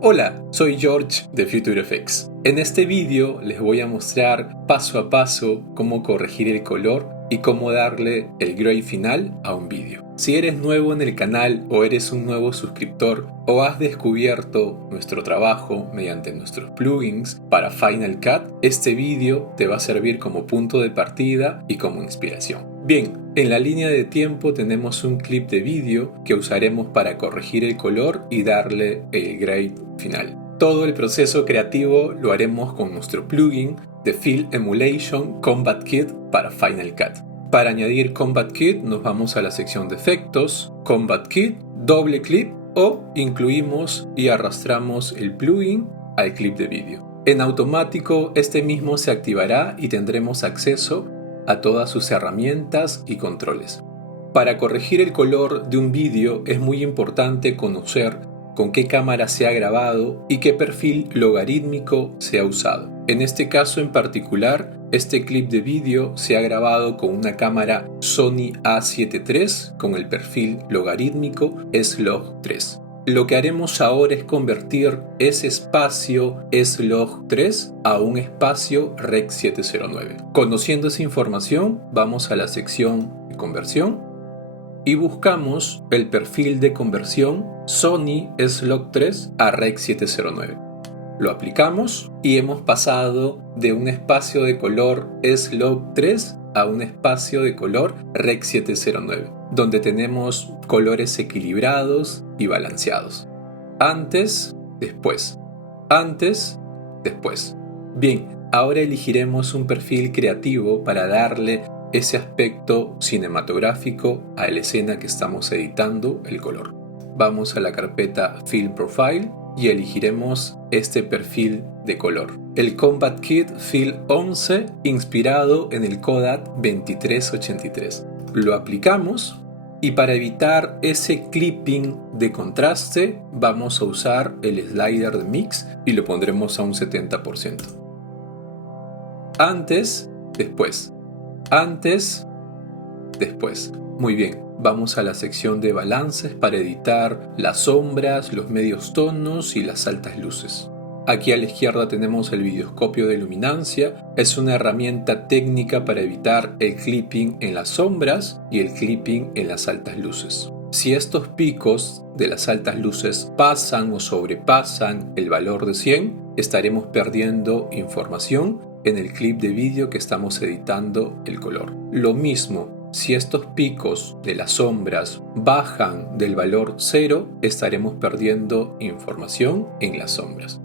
Hola, soy George de FutureFX. En este vídeo les voy a mostrar paso a paso cómo corregir el color y cómo darle el gray final a un vídeo. Si eres nuevo en el canal o eres un nuevo suscriptor o has descubierto nuestro trabajo mediante nuestros plugins para Final Cut, este vídeo te va a servir como punto de partida y como inspiración. Bien, en la línea de tiempo tenemos un clip de vídeo que usaremos para corregir el color y darle el grade final. Todo el proceso creativo lo haremos con nuestro plugin de Field Emulation Combat Kit para Final Cut. Para añadir Combat Kit nos vamos a la sección de efectos, Combat Kit, doble clip o incluimos y arrastramos el plugin al clip de vídeo. En automático este mismo se activará y tendremos acceso a todas sus herramientas y controles. Para corregir el color de un vídeo es muy importante conocer con qué cámara se ha grabado y qué perfil logarítmico se ha usado. En este caso en particular, este clip de vídeo se ha grabado con una cámara Sony A7 III con el perfil logarítmico S-Log3. Lo que haremos ahora es convertir ese espacio S-Log3 a un espacio Rec 709. Conociendo esa información, vamos a la sección de conversión y buscamos el perfil de conversión Sony S-Log3 a Rec 709. Lo aplicamos y hemos pasado de un espacio de color S-Log3 a un espacio de color Rec 709, donde tenemos colores equilibrados y balanceados. Antes, después. Antes, después. Bien, ahora elegiremos un perfil creativo para darle ese aspecto cinematográfico a la escena que estamos editando el color. Vamos a la carpeta Field Profile y elegiremos este perfil de color. El Combat Kit Field 11 inspirado en el Kodak 2383. Lo aplicamos y para evitar ese clipping de contraste vamos a usar el slider de mix y lo pondremos a un 70%. Antes, después. Antes, después. Muy bien, vamos a la sección de balances para editar las sombras, los medios tonos y las altas luces. Aquí a la izquierda tenemos el videoscopio de luminancia. Es una herramienta técnica para evitar el clipping en las sombras y el clipping en las altas luces. Si estos picos de las altas luces pasan o sobrepasan el valor de 100, estaremos perdiendo información en el clip de vídeo que estamos editando el color. Lo mismo, si estos picos de las sombras bajan del valor 0, estaremos perdiendo información en las sombras.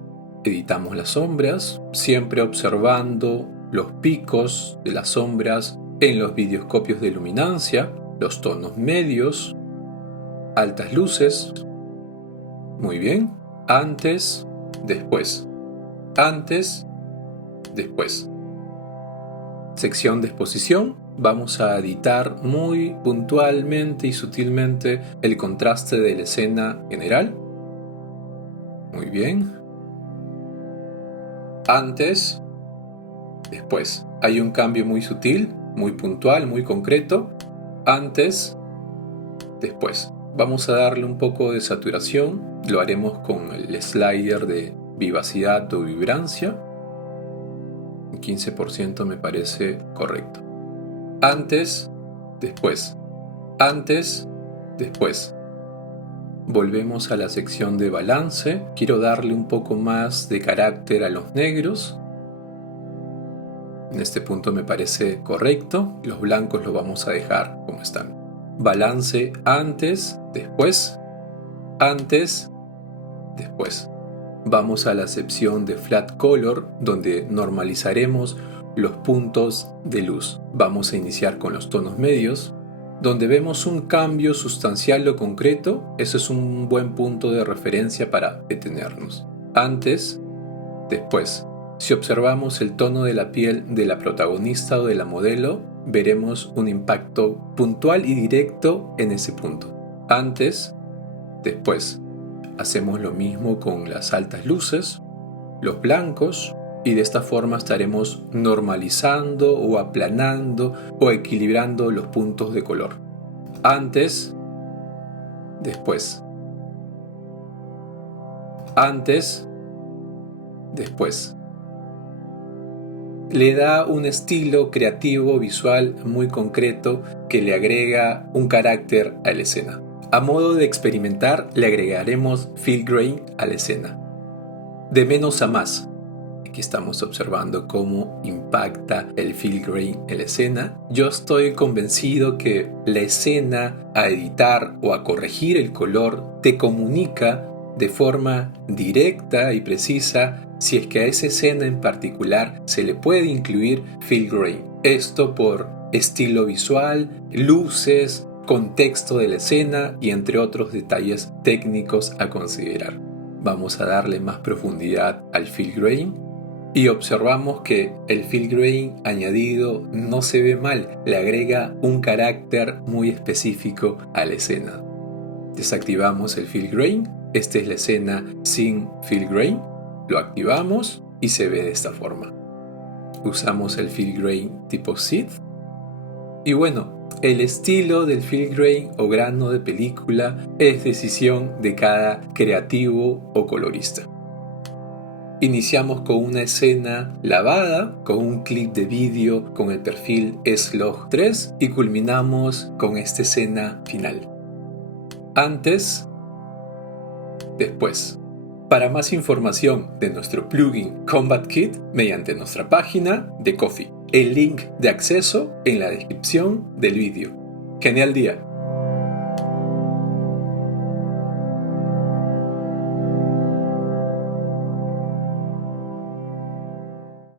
Editamos las sombras, siempre observando los picos de las sombras en los videoscopios de luminancia, los tonos medios, altas luces. Muy bien, antes, después. Antes, después. Sección de exposición. Vamos a editar muy puntualmente y sutilmente el contraste de la escena general. Muy bien. Antes, después. Hay un cambio muy sutil, muy puntual, muy concreto. Antes, después. Vamos a darle un poco de saturación. Lo haremos con el slider de vivacidad o vibrancia. 15% me parece correcto. Antes, después. Antes, después. Volvemos a la sección de balance. Quiero darle un poco más de carácter a los negros. En este punto me parece correcto. Los blancos los vamos a dejar como están. Balance antes, después. Antes, después. Vamos a la sección de Flat Color, donde normalizaremos los puntos de luz. Vamos a iniciar con los tonos medios, donde vemos un cambio sustancial o concreto. Eso es un buen punto de referencia para detenernos. Antes, después. Si observamos el tono de la piel de la protagonista o de la modelo, veremos un impacto puntual y directo en ese punto. Antes, después. Hacemos lo mismo con las altas luces, los blancos, y de esta forma estaremos normalizando o aplanando o equilibrando los puntos de color. Antes, después. Antes, después. Le da un estilo creativo visual muy concreto que le agrega un carácter a la escena. A modo de experimentar, le agregaremos fill grain a la escena. De menos a más. Aquí estamos observando cómo impacta el fill grain en la escena. Yo estoy convencido que la escena a editar o a corregir el color te comunica de forma directa y precisa si es que a esa escena en particular se le puede incluir fill grain. Esto por estilo visual, luces, contexto de la escena y entre otros detalles técnicos a considerar. Vamos a darle más profundidad al fill grain y observamos que el fill grain añadido no se ve mal, le agrega un carácter muy específico a la escena. Desactivamos el fill grain. Esta es la escena sin fill grain. Lo activamos y se ve de esta forma. Usamos el fill grain tipo seed. Y bueno, el estilo del fill grain o grano de película es decisión de cada creativo o colorista. Iniciamos con una escena lavada, con un clip de vídeo con el perfil S-Log3 y culminamos con esta escena final. Antes, después. Para más información de nuestro plugin Combat Kit mediante nuestra página de Ko-fi. El link de acceso en la descripción del vídeo. ¡Genial día!